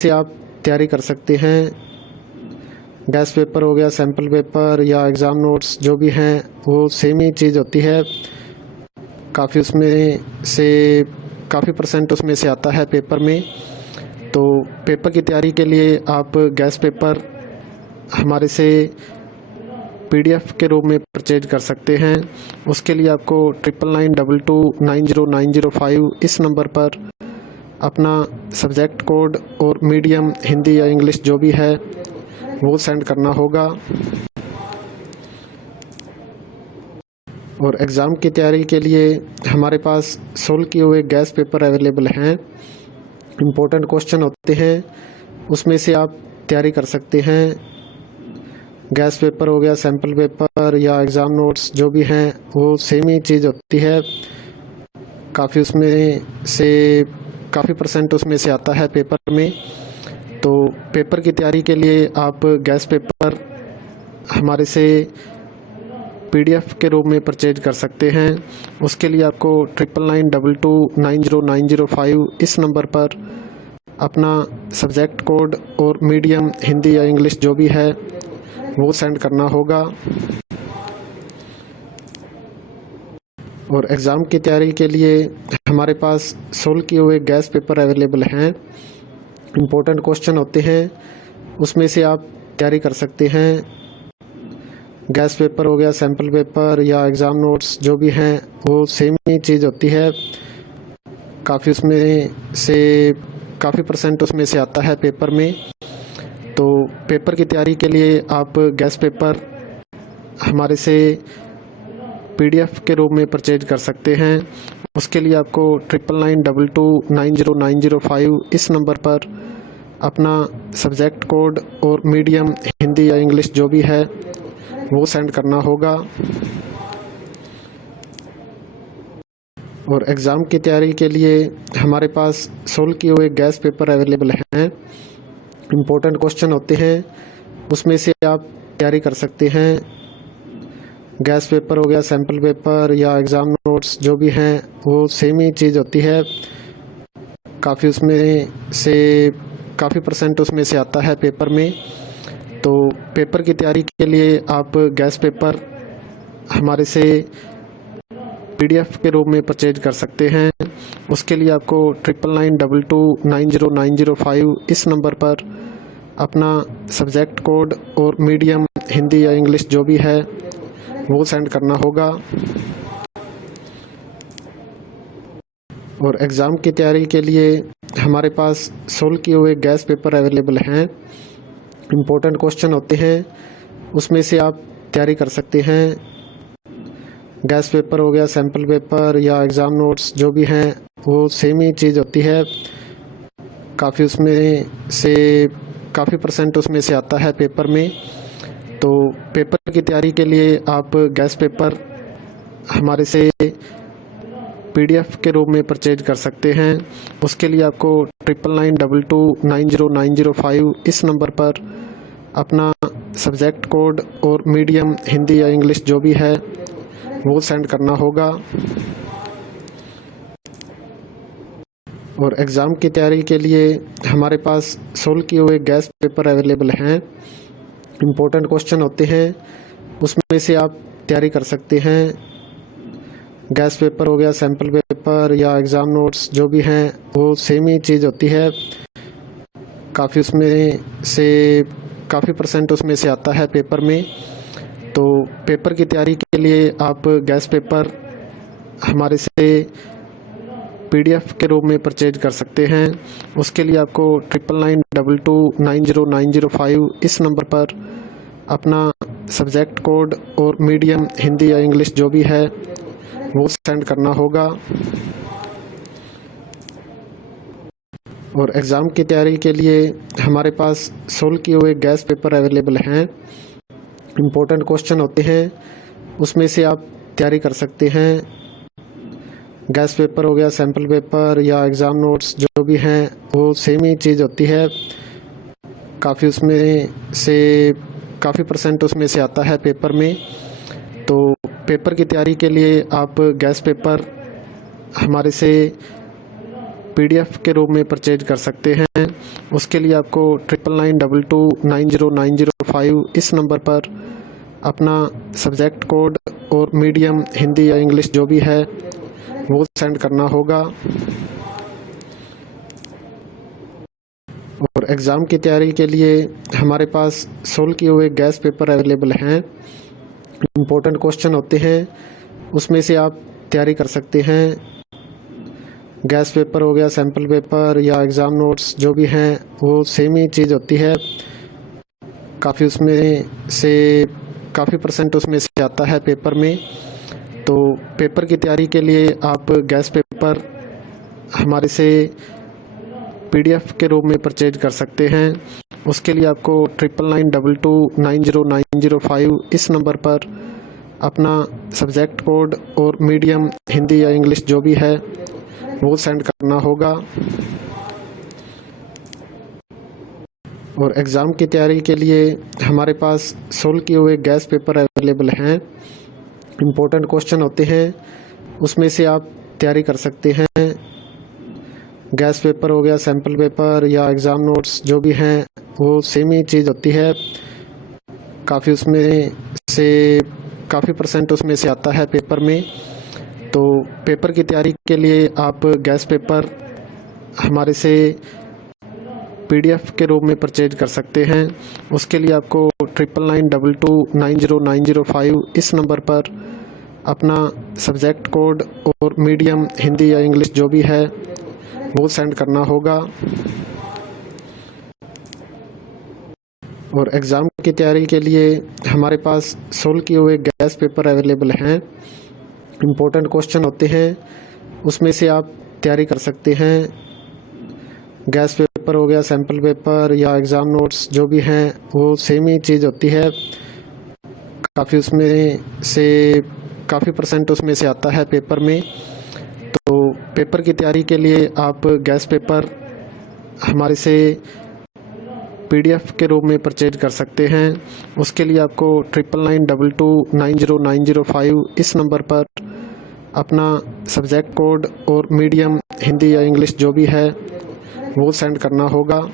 से आप तैयारी कर सकते हैं। गैस पेपर हो गया, सैम्पल पेपर या एग्ज़ाम नोट्स जो भी हैं वो सेम ही चीज़ होती है। काफ़ी उसमें से काफ़ी परसेंट उसमें से आता है पेपर में। तो पेपर की तैयारी के लिए आप गैस पेपर हमारे से पीडीएफ के रूप में परचेज कर सकते हैं। उसके लिए आपको 9992290905 इस नंबर पर अपना सब्जेक्ट कोड और मीडियम हिंदी या इंग्लिश जो भी है वो सेंड करना होगा। और एग्ज़ाम की तैयारी के लिए हमारे पास सोल्व किए हुए गैस पेपर अवेलेबल हैं। इम्पोर्टेंट क्वेश्चन होते हैं, उसमें से आप तैयारी कर सकते हैं। गैस पेपर हो गया, सैम्पल पेपर या एग्ज़ाम नोट्स जो भी हैं वो सेम ही चीज़ होती है। काफ़ी उसमें से काफ़ी परसेंट उसमें से आता है पेपर में। तो पेपर की तैयारी के लिए आप गैस पेपर हमारे से पीडीएफ के रूप में परचेज कर सकते हैं। उसके लिए आपको 9992290905 इस नंबर पर अपना सब्जेक्ट कोड और मीडियम हिंदी या इंग्लिश जो भी है वो सेंड करना होगा। और एग्ज़ाम की तैयारी के लिए हमारे पास सोल्व किए हुए गैस पेपर अवेलेबल हैं। इम्पोर्टेंट क्वेश्चन होते हैं, उसमें से आप तैयारी कर सकते हैं। गैस पेपर हो गया, सैम्पल पेपर या एग्ज़ाम नोट्स जो भी हैं वो सेम ही चीज़ होती है। काफ़ी उसमें से काफ़ी परसेंट उसमें से आता है पेपर में। तो पेपर की तैयारी के लिए आप गैस पेपर हमारे से पीडीएफ के रूप में परचेज कर सकते हैं। उसके लिए आपको 9992290905 इस नंबर पर अपना सब्जेक्ट कोड और मीडियम हिंदी या इंग्लिश जो भी है वो सेंड करना होगा। और एग्ज़ाम की तैयारी के लिए हमारे पास सोल्व किए हुए गैस पेपर अवेलेबल हैं। इम्पोर्टेंट क्वेश्चन होते हैं, उसमें से आप तैयारी कर सकते हैं। गैस पेपर हो गया, सैम्पल पेपर या एग्ज़ाम नोट्स जो भी हैं वो सेम ही चीज़ होती है। काफ़ी उसमें से काफ़ी परसेंट उसमें से आता है पेपर में। तो पेपर की तैयारी के लिए आप गैस पेपर हमारे से पीडीएफ के रूप में परचेज कर सकते हैं। उसके लिए आपको 9992290905 इस नंबर पर अपना सब्जेक्ट कोड और मीडियम हिंदी या इंग्लिश जो भी है वो सेंड करना होगा। और एग्ज़ाम की तैयारी के लिए हमारे पास सोल्व किए हुए गैस पेपर अवेलेबल हैं। इम्पोर्टेंट क्वेश्चन होते हैं, उसमें से आप तैयारी कर सकते हैं। गैस पेपर हो गया, सैम्पल पेपर या एग्ज़ाम नोट्स जो भी हैं वो सेम ही चीज़ होती है। काफ़ी उसमें से काफ़ी परसेंट उसमें से आता है पेपर में। तो पेपर की तैयारी के लिए आप गैस पेपर हमारे से पीडीएफ के रूप में परचेज कर सकते हैं। उसके लिए आपको 9992290905 इस नंबर पर अपना सब्जेक्ट कोड और मीडियम हिंदी या इंग्लिश जो भी है वो सेंड करना होगा। और एग्ज़ाम की तैयारी के लिए हमारे पास सोल्व किए हुए गैस पेपर अवेलेबल हैं। इम्पोर्टेंट क्वेश्चन होते हैं, उसमें से आप तैयारी कर सकते हैं। गैस पेपर हो गया, सैम्पल पेपर या एग्ज़ाम नोट्स जो भी हैं वो सेम ही चीज़ होती है। काफ़ी उसमें से काफ़ी परसेंट उसमें से आता है पेपर में। तो पेपर की तैयारी के लिए आप गैस पेपर हमारे से पीडीएफ के रूप में परचेज कर सकते हैं। उसके लिए आपको 9992290905 इस नंबर पर अपना सब्जेक्ट कोड और मीडियम हिंदी या इंग्लिश जो भी है वो सेंड करना होगा। और एग्ज़ाम की तैयारी के लिए हमारे पास सोल्व किए हुए गैस पेपर अवेलेबल हैं। इम्पोर्टेंट क्वेश्चन होते हैं, उसमें से आप तैयारी कर सकते हैं। गैस पेपर हो गया, सैम्पल पेपर या एग्ज़ाम नोट्स जो भी हैं वो सेम ही चीज़ होती है। काफ़ी उसमें से काफ़ी परसेंट उसमें से आता है पेपर में। तो पेपर की तैयारी के लिए आप गैस पेपर हमारे से PDF के रूप में परचेज कर सकते हैं। उसके लिए आपको 9992290905 इस नंबर पर अपना सब्जेक्ट कोड और मीडियम हिंदी या इंग्लिश जो भी है वो सेंड करना होगा। और एग्ज़ाम की तैयारी के लिए हमारे पास सोल्व किए हुए गैस पेपर अवेलेबल हैं। इम्पोर्टेंट क्वेश्चन होते हैं, उसमें से आप तैयारी कर सकते हैं। गैस पेपर हो गया, सैम्पल पेपर या एग्ज़ाम नोट्स जो भी हैं वो सेम ही चीज़ होती है। काफ़ी परसेंट उसमें से आता है पेपर में। तो पेपर की तैयारी के लिए आप गैस पेपर हमारे से PDF के रूप में परचेज कर सकते हैं। उसके लिए आपको 9992290905 इस नंबर पर अपना सब्जेक्ट कोड और मीडियम हिंदी या इंग्लिश जो भी है वो सेंड करना होगा। और एग्ज़ाम की तैयारी के लिए हमारे पास सोल्व किए हुए गैस पेपर अवेलेबल हैं। इम्पोर्टेंट क्वेश्चन होते हैं, उसमें से आप तैयारी कर सकते हैं। गैस पेपर हो गया, सैम्पल पेपर या एग्ज़ाम नोट्स जो भी हैं वो सेम ही चीज़ होती है। काफ़ी परसेंट उसमें से आता है पेपर में। तो पेपर की तैयारी के लिए आप गैस पेपर हमारे से PDF के रूप में परचेज कर सकते हैं। उसके लिए आपको 9992290905 इस नंबर पर अपना सब्जेक्ट कोड और मीडियम हिंदी या इंग्लिश जो भी है वो सेंड करना होगा। और एग्ज़ाम की तैयारी के लिए हमारे पास सोल्व किए हुए गैस पेपर अवेलेबल हैं। इम्पोर्टेंट क्वेश्चन होते हैं, उसमें से आप तैयारी कर सकते हैं। गैस पेपर हो गया, सैम्पल पेपर या एग्ज़ाम नोट्स जो भी हैं वो सेम ही चीज़ होती है। काफ़ी परसेंट उसमें से आता है पेपर में। तो पेपर की तैयारी के लिए आप गैस पेपर हमारे से PDF के रूप में परचेज कर सकते हैं। उसके लिए आपको 9992290905 इस नंबर पर अपना सब्जेक्ट कोड और मीडियम हिंदी या इंग्लिश जो भी है वो सेंड करना होगा।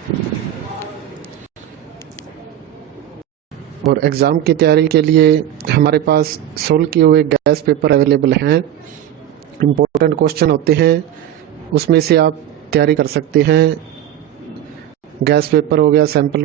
और एग्ज़ाम की तैयारी के लिए हमारे पास सोल्व किए हुए गैस पेपर अवेलेबल हैं। इम्पोर्टेंट क्वेश्चन होते हैं, उसमें से आप तैयारी कर सकते हैं। गैस पेपर हो गया, सैम्पल